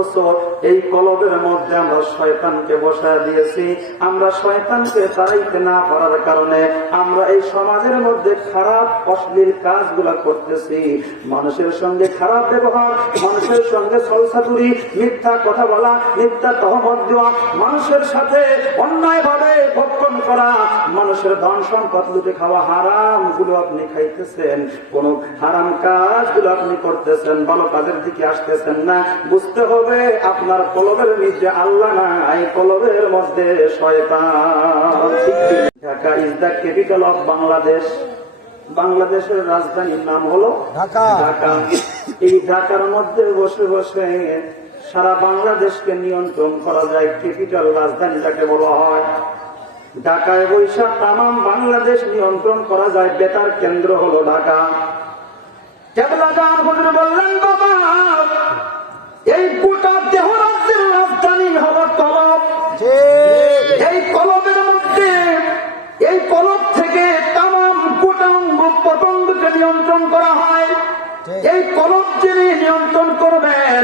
অথচ এই কলবের মধ্যে আমরা শয়তানকে বসায় দিয়েছি। আমরা শয়তানকে তাড়াইতে না পারার কারণে আমরা এই সমাজের মধ্যে খারাপ অশ্লীল কাজগুলা করতেছি। মানুষের সঙ্গে খারাপ ব্যবহার, মানুষের সঙ্গে ছলছাতুরি, মিথ্যা কথা বলা, মিথ্যা তহমত দেওয়া, মানুষের সাথে অন্যায় ভাবে ভক্ষণ করা, মানুষের ধন সম্পদ লুটে খাওয়া, হারাম গুলো আপনি খাইতেছেন, কোন হারাম কাজগুলো আপনি করতেছেন, ভালো কাজের দিকে আসতেছেন না। বুঝতে হবে আপনার কলবের মধ্যে আল্লাহ নাই, কলবের মধ্যে শয়তান। Dhaka is the capital of Bangladesh. বাংলাদেশের রাজধানীর নাম হলো ঢাকা। এই ঢাকার মধ্যে বসে বসে সারা বাংলাদেশকে নিয়ন্ত্রণ করা যায়। ক্যাপিটাল, রাজধানী যাকে বলা হয়। ঢাকায় বৈশা তামাম বাংলাদেশ নিয়ন্ত্রণ করা যায়। বেতার কেন্দ্র হলো ঢাকা। কেবলাগান হুজুর বললেন, বাবা এই গোটা দেহ রাজ্যের রাজধানী হলো কলব। এই কলবের মধ্যে, এই কলব থেকে তামাম গোটা অঙ্গ প্রত্যঙ্গকে নিয়ন্ত্রণ করা হয়। এই কলব যিনি নিয়ন্ত্রণ করবেন,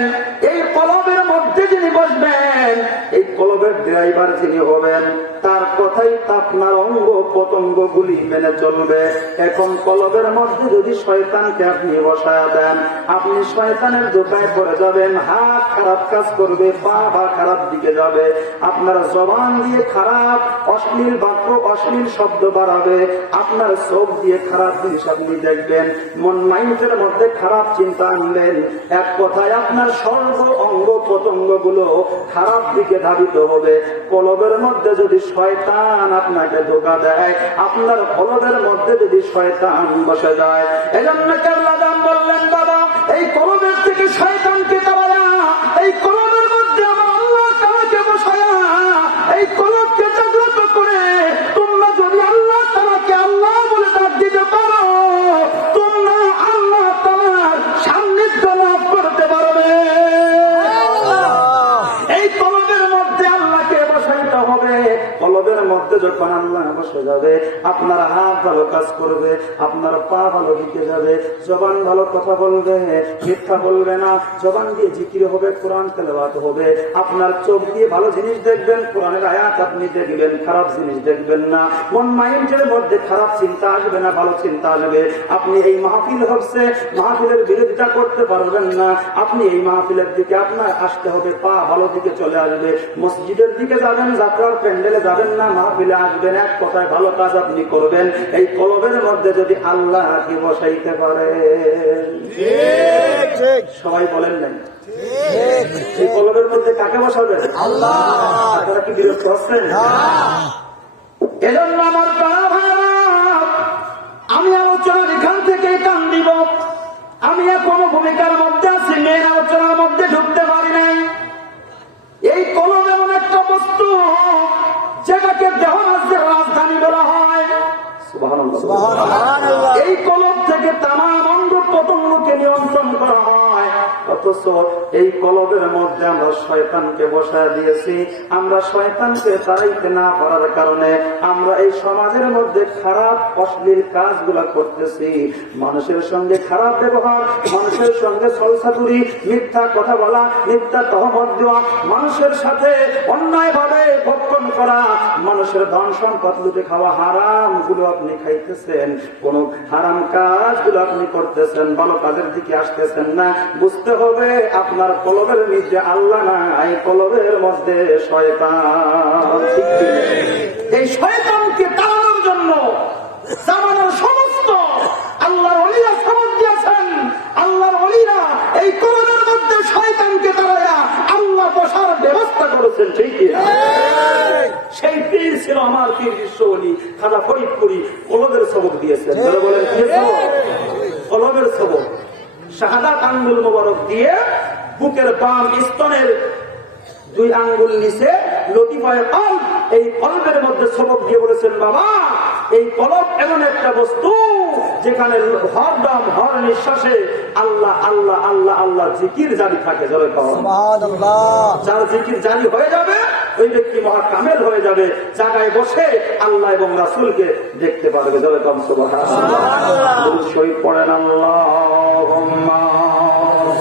এই কলবের মধ্যে যিনি বসবেন, এই কলবের ড্রাইভার যিনি হবেন, তার কথাই আপনার অঙ্গ প্রত্যঙ্গ গুলি মেনে চলবে। এখন কলবের মধ্যে যদি শয়তানকে আপনি বসায় দেন, আপনি শয়তানের দোকায় পড়ে যাবেন। হাত খারাপ কাজ করবে, পা খারাপ দিকে যাবে, আপনার জবান দিয়ে খারাপ অশ্লীল বাক্য, অশ্লীল শব্দ বাড়াবে, আপনার চোখ দিয়ে খারাপ জিনিস আপনি দেখবেন, মন মাইন্ডের মধ্যে খারাপ চিন্তা আনবেন। এক কথায় আপনার সর্ব অঙ্গ প্রত্যঙ্গ গুলো খারাপ দিকে ধাবিত হবে। কলবের মধ্যে যদি শয়তান আপনাকে ধোঁকা দেয়, আপনার কলবের মধ্যে যদি শয়তান বসে যায়, এজন্য কেবলাদান বললেন, বাবা এই কলবের থেকে শয়তানকে তাড়ায়া, এই কলবের মধ্যে আমার আল্লাহ তাআলাকে বসায়া, এই কলবকে জাগ্রত করে তোমরা যদি আল্লাহ তাআলাকে আল্লাহ বলে ডাক দিতে পারো, তোমরা আল্লাহ তাআলার সান্নিধ্য লাভ করতে পারবে। এই কলবের মধ্যে আল্লাহকে বসাইতে হবে। কলবের মধ্যে যখন আল্লাহ বসে যাবে, আপনার হাত ভালো কাজ করবে, আপনার পা ভালো দিকে যাবে, জবান ভালো কথা বলবে, মিথ্যা বলবে না, জবান দিয়ে জিকির হবে, কোরআন তেলাওয়াত হবে, আপনার চোখ দিয়ে ভালো জিনিস দেখবেন, কোরআনের আয়াত আপনি দেখবেন, খারাপ জিনিস দেখবেন না, মন মাইন্ডের মধ্যে খারাপ চিন্তা আসবে না, ভালো চিন্তা আসবে। আপনি এই মাহফিল হচ্ছে, মাহফিলের বিরোধিতা করতে পারবেন না। আপনি এই মাহফিলের দিকে আপনার আসতে হবে, পা ভালো দিকে চলে আসবে, মসজিদের দিকে যাবেন, যাত্রার প্যান্ডেলে যাবেন না, মাহফিলে আসবেন, এক কথায় ভালো কাজ আপনি করবেন। এই কলবের মধ্যে যদি আল্লাহকে বসাইতে পারে, সবাই বলেন নাই এই কলবের মধ্যে কাকে বসাবেন? আল্লাহ। আপনারা কি বিরক্ত হচ্ছেন? এজন্য আমার আমি আলোচনার এখান থেকে কান দিব। আমি এখনো ভূমিকার মধ্যে আছি, মেন আলোচনার মধ্যে ঢুকতে পারি নাই। এই কলম এমন একটা বস্তু যেটাকে দেহ রাজ্যের রাজধানী বলা হয়। সুবহানাল্লাহ। এই কলম থেকে তামাম অঙ্গ প্রত্যঙ্গকে নিয়ন্ত্রণ করা হয়। অথচ এই কলবের মধ্যে আমরা শয়তানকে বসায় দিয়েছি। আমরা শয়তানকে তাড়াইতে না পারার কারণে আমরা এই সমাজের মধ্যে খারাপ অশ্লীল কাজগুলা করতেছি। মানুষের সঙ্গে খারাপ ব্যবহার, মানুষের সঙ্গে ছলছাতুরি, মিথ্যা কথা বলা, মিথ্যা তহমত দেওয়া, মানুষের সাথে অন্যায় ভাবে ভক্ষণ করা, মানুষের ধন সম্পদ লুটে খাওয়া, হারাম গুলো আপনি খাইতেছেন, কোন হারাম কাজগুলো আপনি করতেছেন, ভালো কাজের দিকে আসতেছেন না। বুঝতে হবে আপনার কলবের মধ্যে আল্লাহ নাই, কলবের মধ্যে শয়তান। এই শয়তানকে তাড়ানোর জন্য জামানার সমস্ত আল্লাহর ওলিরা সবক দিয়েছেন। আল্লাহর ওলিরা এই কলবের মধ্যে শয়তানকে তাড়ায়া আল্লাহ বসার ব্যবস্থা করেছেন। ঠিক কি? সেই পীর ছিল আমার পীর বিশ্ব ওলি খাজা ফরিদপুরি, কলবের সবক দিয়েছেন। বলেন কলবের সবক। শাহাদাত আঙ্গুল মোবারক দিয়ে বুকের বাম স্তনের 2 আঙ্গুল নিচে লতিফায়ে কলব, এই কলবের মধ্যে সবক দিয়ে বলেছেন, বাবা এই কলব এমন একটা বস্তু যেখানে হরদম হর নিঃশ্বাসে আল্লাহ আল্লাহ আল্লাহ আল্লাহ জিকির জারি থাকে। যার জিকির জারি হয়ে যাবে ওই ব্যক্তি মহা কামেল হয়ে যাবে, জায়গায় বসে আল্লাহ এবং রাসূলকে দেখতে পারবে। জলে কম সুবহানাল্লাহ। শহীদ পড়েন আল্লাহুম্মা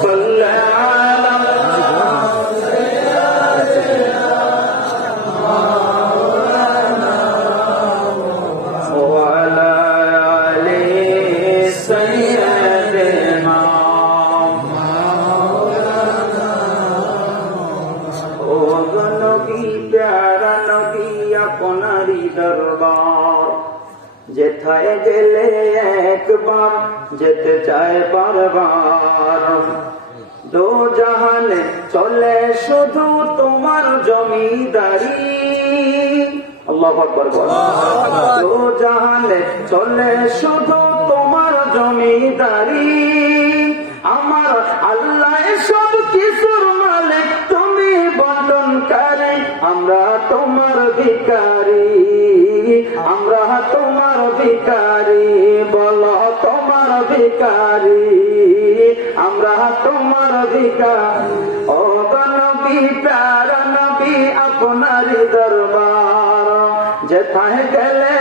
সাল্লি আলা ঘর, যেথায় গেলে একবার যেতে চায় বারবার। দো জাহানে চলে শুধু তোমার জমিদারি, আল্লাহু আকবার। দো জাহানে চলে শুধু তোমার জমিদারি, আমার আল্লাহ সব কিছুর মালিক, তুমি বন্টনকারী, আমরা তোমার ভিখারি, আমরা তোমার ভিখারি, বলো তোমার ভিখারি, আমরা তোমার ভিখারি। ও নবী প্যারা নবী আপনারই দরবার, যেথায় গেলে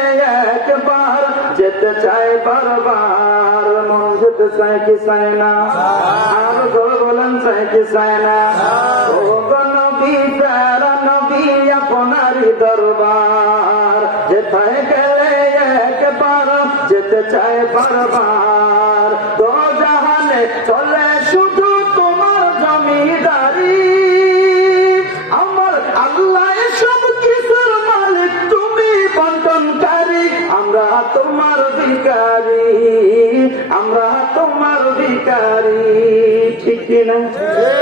একবার যেতে চাই বারবার। মন যেতে চায় কি চায় না? আর বলেন চায় কি চায় না? ও নবী প্যারা নবী আপনারই দরবার, যেথায় গেলে একবার যেতে চায় বারবার। দো জাহানে চলে শুধু তোমার জমিদারি, আমার আল্লাহ সব কিছুর মালিক, তুমি বন্টনকারী, আমরা তোমার ভিখারি, আমরা তোমার ভিখারি। ঠিক কিনা?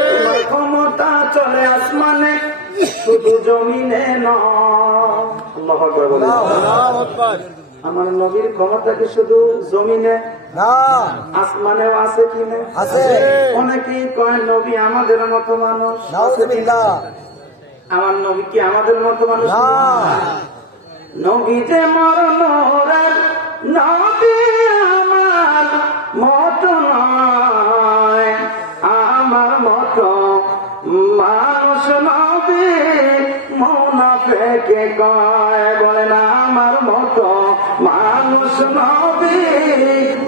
তোমার ক্ষমতা চলে আসমানে, শুধু জমিনে নয়। আল্লাহু আকবার বলেন। আমার নবীর ক্ষমতা কি শুধু জমিনে না, আসমানেও আছে কি না? আছে। অনেকেই কয় নবী আমাদের মতো মানুষ, আমার নবী কি আমাদের মতো মানুষ না? নবী যে মরণের নবী আমার মতো নয়, আমার মতো মানুষ নবী মুনাফিকে কয়, বলে না আমার মতো মানুষ নবী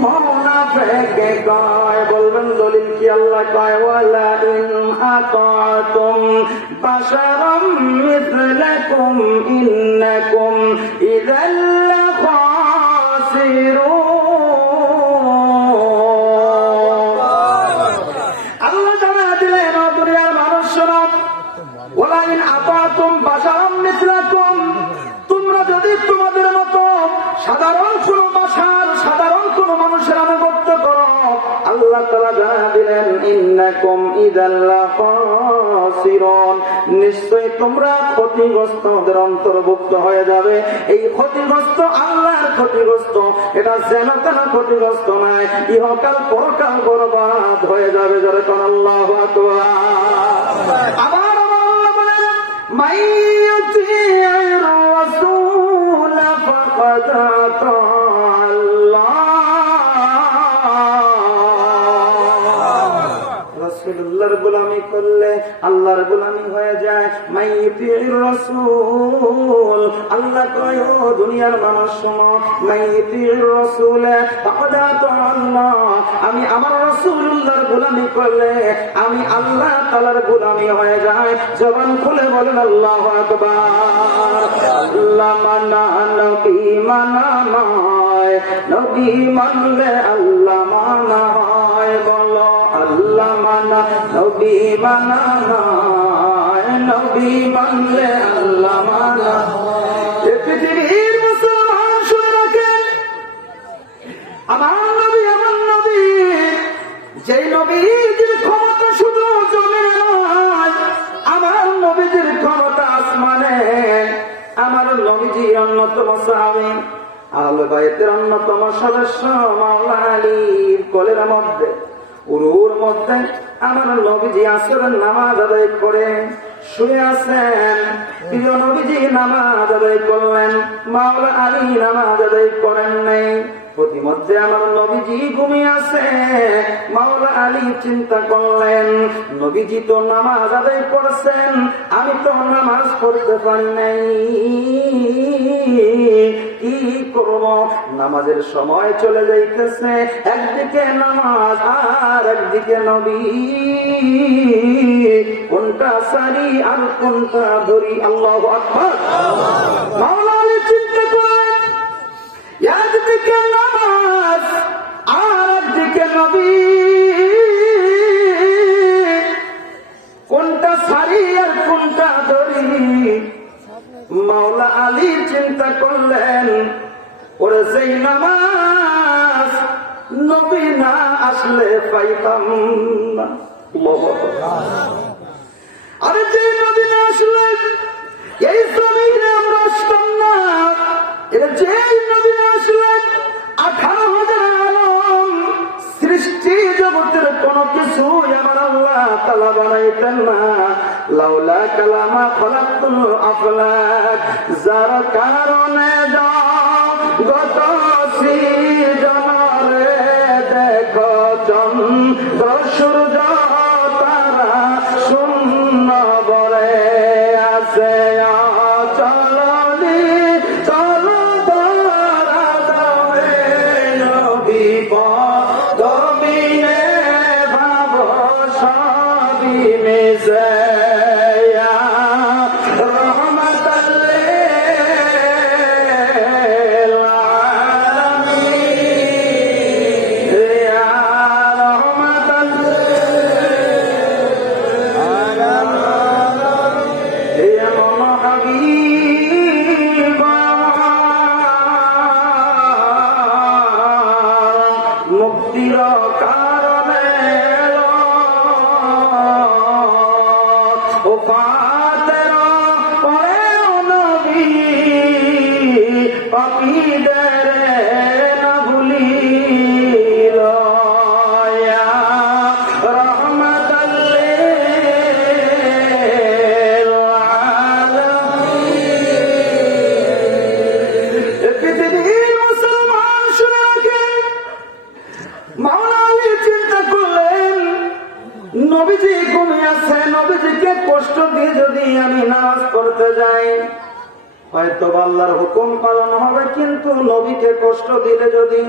মুনাফিকে কয়। বলবেন দলিল কি? আল্লাহ কয় ওয়ালা ইন আতাতুম বাশারাম মিথলাকুম ইন্নাকুম ইযাল লাখাসিরুন। আল্লাহ জানা দিলেন দুনিয়ার মানুষ শোনো, ওয়ালা ইন আতাতুম বাশারাম মিথলাকুম, তোমরা যদি তোমাদের মতো সাধারণ কোন ভাষার সাধারণ কোন মানুষের আনুগত্য করো, আল্লাহ তাআলা জানা দিলেন ইন্নাকুম ইযাল লাখাসিরুন, নিশ্চয়ই তোমরা ক্ষতিগ্রস্তদের অন্তর্ভুক্ত হয়ে যাবে। এই ক্ষতিগ্রস্ত আল্লাহর ক্ষতিগ্রস্ত, এটা যেন তেন ক্ষতিগ্রস্ত নয়, ইহকাল পরকাল বরবাদ হয়ে যাবে। যারা কোন আল্লাহু আকবার। আবার আল্লাহ বলেন মাইয়ুতির রাসূল ফাকাদ আতা আল্লাহ, রাসূলুল্লাহর গোলামি করলে আল্লাহর গোলামি হয়ে যায়। মাইয়ুতির রাসূল, আল্লাহ কয় ও দুনিয়ার মানুষ শোনো, মাইয়ুতির রাসূল ফাকাদ আতা আল্লাহ, আমি আমার রাসূলুল্লাহর গোলামি করলে আমি আল্লাহ তাআলার গোলামি হয়ে যায়। জবান খুলে বলেন আল্লাহু আকবার। আল্লাহ মানা নবী মানা নয়, নবী মানলে আল্লাহ মানা হয়। বলো আল্লাহ মানা নবী মানা নয়, নবী মানলে আল্লাহ মানা হয়। পৃথিবীর মুসলমান শুনে রাখেন, আমার নবী যেই নবীর ক্ষমতা শুধু জমিনে নয়, আমার নবীর ক্ষমতা আসমানে। আমার নবীজি অন্যতম সাহাবী, আহলে বাইতের অন্যতম সদস্য মাওলা আলীর কোলের মধ্যে, উরুর মধ্যে আমার নবীজি আসরের নামাজ আদায় করে শুয়ে আছেন। প্রিয় নবীজি নামাজ আদায় করলেন, মাওলা আলী নামাজ আদায় করেন নাই। প্রতিমধ্যে আমার নবীজি ঘুমিয়ে আছে। মাওলা আলী চিন্তা করলেন, নবীজি তো নামাজ আদায় করছেন, আমি তো নামাজ পড়তে পারি নাই, কি করব? নামাজের সময় চলে যাইতেছে, একদিকে নামাজ আর একদিকে নবী, কোনটা সারি আর কোনটা ধরি? আল্লাহু আকবার। মাওলা আলী চিন্তা করেন, একদিকে নামাজ আর একদিকে নবী, কোনটা সারি আর কোনটা ধরি? মাওলা আলী চিন্তা করলেন, ওরে যেই নামাজ নবী না আসলে পাইতাম না। আরে যেই নবী না আসলে এই জমিনে আমরা আসতাম না। এটা যেই নবী না আসলে 18,000 আলম সৃষ্টি জগতের কোন কিছু আমার আল্লাহ তাআলা বানাইতেন না। লাউলা কালামা খলাকুল আফলাক, যার কারণে গত সৃজনরে দেখো চন্দ্র সূর্য তারা শূন্য ভরে আছে। চলনি চল ধরা যাবে নবী পদমিনে ভাব সবই মিশে মুক্তির কারণে ও পাতের পরে নবী পাপীদের না ভুলিল রহমতাল লিল আলামিন। পৃথিবীর মুসলমান শুনে রাখেন, মাওলা আলী চিন্তা করলেন, নবীজি ঘুমিয়ে আছে, নবীজিকে কষ্ট দিয়ে যদি আমি নামাজ পড়তে যাই হয়তো আল্লাহর হুকুম পালন হবে, কিন্তু নবীকে কষ্ট দিলে যদি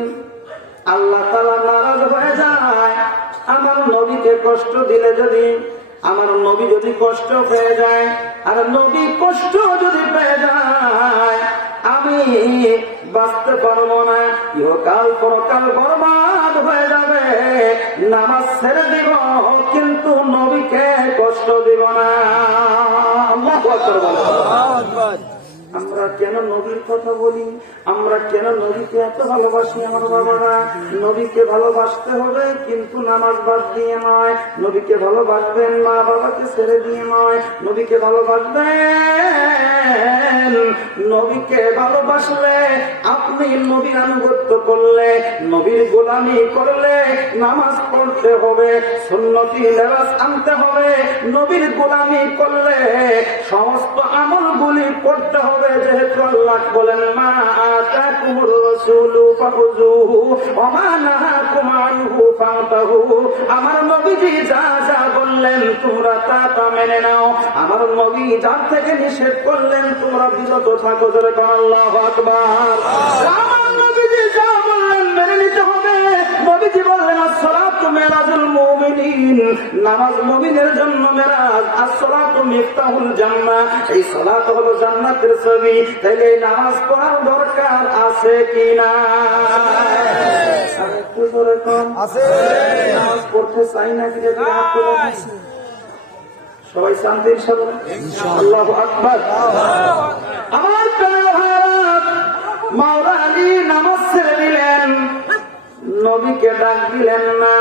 আল্লাহ তাআলা নারাজ হয়ে যায়, আমার নবীকে কষ্ট দিলে যদি আমার নবী যদি কষ্ট পেয়ে যায়, আর নবী কষ্ট যদি পেয়ে যায় আমি বাঁচতে পারবো না, ইহকাল পরকাল বরবাদ হয়ে যাবে। নামাজ ছেড়ে দিব কিন্তু নবীকে কষ্ট দিব না। আল্লাহু আকবার বলেন। আমরা কেন নবীর কথা বলি, আমরা কেন নবীকে এত ভালোবাসি? আমার বাবারা, নবীকে ভালোবাসতে হবে কিন্তু নামাজ বাদ দিয়ে নয়। নবীকে ভালোবাসবেন মা বাবাকে ছেড়ে দিয়ে নয়। নবীকে ভালোবাসবেন, নবীকে ভালোবাসলে আপনি নবীর আনুগত্য করলে, নবীর গোলামি করলে নামাজ পড়তে হবে, সুন্নতি লেবাস আনতে হবে। নবীর গোলামি করলে সমস্ত আমলগুলি করতে হবে, যেহেতু আল্লাহ বলেন মা আতাকুমুর রাসূলু ফাখুযুহু ওয়া মা নাহাকুম আনহু ফান্তাহু। আমার নবীজি যা যা বললেন তোমরা তা মেনে নাও, আমার নবী যার থেকে নিষেধ করলেন তোমরা বিরত থাকো। জোরে বলো আল্লাহু আকবার। আমার নবীজি যা বললেন মেনে নিতে হবে। নবীজি বললেন আসসালাতু মিরাজুল মুমিনিন, নামাজ মুমিনের জন্য মেরাজ। আসসালাতু মিফতাহুল জান্নাহ, এই সালাত হলো জান্নাতের চাবি। তাইলে নামাজ পড়ার দরকার আছে কি না? একটু জোরে কম আছে। নামাজ পড়তে চাই না কি? সবাই শান্তির সাথে আল্লাহু আকবার। আমার প্রিয় ভাইরা, মাওলা আলী নামাজ ছেড়ে দিলেন, নবীকে ডাক দিলেন না।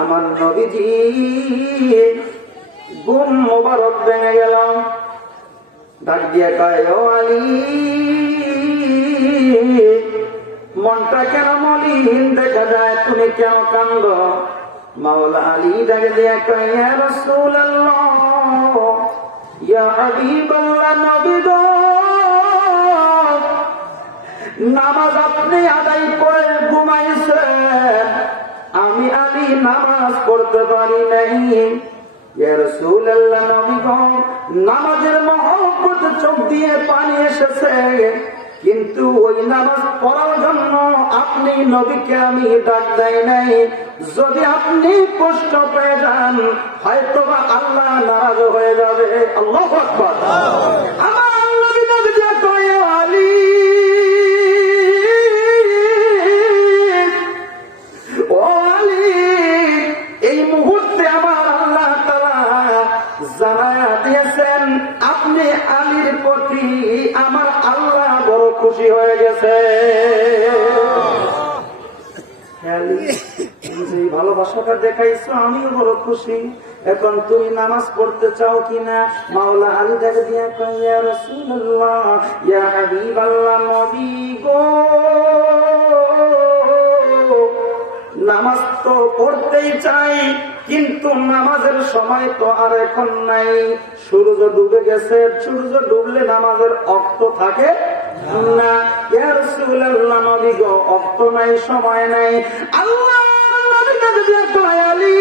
আমার নবীজি ঘুম মোবারক ভেঙে গেল, ডাক দিয়ে কয় ও আলী, মনটা কেন মলিন দেখা যায়, তুমি কেন কান্দ? মাওলা আলী ডাক দিয়ে কয় ইয়া রাসূলুল্লাহ, ইয়া হাবিবাল্লাহ, নবী গো, নামাজ আপনি আদায় করে ঘুমাইছেন, আমি আলী নামাজ পড়তে পারি নাই। ইয়া রাসূলুল্লাহ, নবী গো, নামাজের মহব্বত চোখ দিয়ে পানি এসেছে, কিন্তু ওই নামাজ পড়ার জন্য আপনি নবীকে আমি ডাক দেয় নাই। যদি আপনি কষ্ট পেয়ে যান হয়তো বা আল্লাহ নারাজ হয়ে যাবে। আল্লাহু আকবার। আমার নবী ডাক দিয়ে কয় আলী, ও আলী, এই মুহূর্তে আমার আল্লাহ তাআলা জানায়া দিয়েছেন আপনি আলী আলীর প্রতি আমার আল্লাহ বড় খুশি হয়ে গেছে। যে ভালোবাসাটা দেখাইছো আমিও বড় খুশি। এখন তুমি নামাজ পড়তে চাও কিনা? মাওলা আলী দেখে দিয়া কয়, ইয়া রাসূলুল্লাহ, ইয়া হাবিবাল্লাহ, নবী গো, নামাজ তো পড়তেই চাই, কিন্তু নামাজের সময় তো আর এখন নাই। সূর্য ডুবে গেছে, সূর্য ডুবলে নামাজের অক্ত থাকে না। ইয়া রাসূলুল্লাহ, নবী গো, অক্ত নাই, সময় নাই। আল্লাহ নবী কাছে দিয়া কয়, আলী,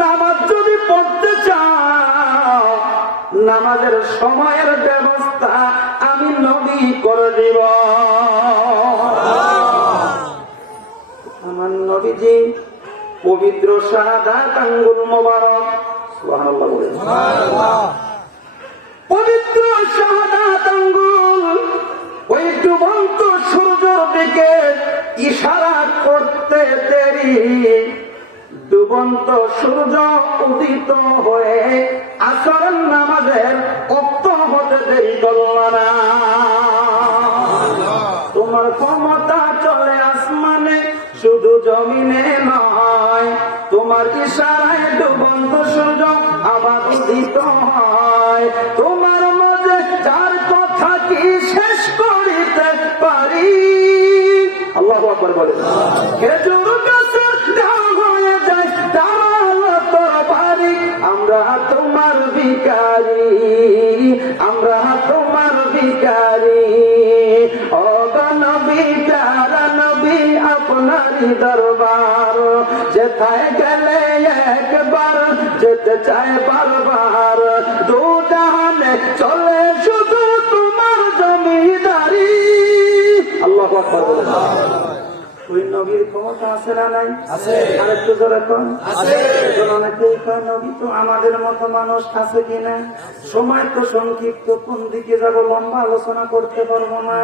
নামাজ যদি পড়তে চাও, নামাজের সময়ের ব্যবস্থা আমি নবী করে দিব। আমার নবীজি পবিত্র শাহাদাত আঙ্গুল মোবারক, সুবহানাল্লাহ বলেন, পবিত্র শাহাদাত আঙ্গুল ওই ডুবন্ত সূর্যের দিকে ইশারা করতে দেরি, ডুবন্ত সূর্য উদিত হয়ে আসরের নামাজের ওক্ত হতে দেরি করল না। তোমার ক্ষমতা চলে আসমানে, শুধু জমিনে নয়। তোমার ইশারায় ডুবন্ত সূর্য আবার উদিত হয়। তোমার মাঝে যার কথা কি শেষ করিতে পারি? আল্লাহু আকবার বলেন। খেজুর গাছের ডাল হয়ে যায় ডাল তরবারি, আমরা তোমার ভিখারি, আমরা তোমার ভিখারি। ও নবী, প্যারা নবী, আপনারই দরবার, যেথায় গেলে একবার যেতে চায় বারবার। দু জাহানে চলে শুধু তোমার জমিদারি। আল্লাহু আকবার বলেন। ওই নবীর ক্ষমতা আছে না নাই? আছে। আরেকটু জোরে কোন আছে। অনেকেই কয় নবী তো আমাদের মতো মানুষ আছে কিনা? সময় তো সংক্ষিপ্ত, কোন দিকে যাব লম্বা আলোচনা করতে পারবো না।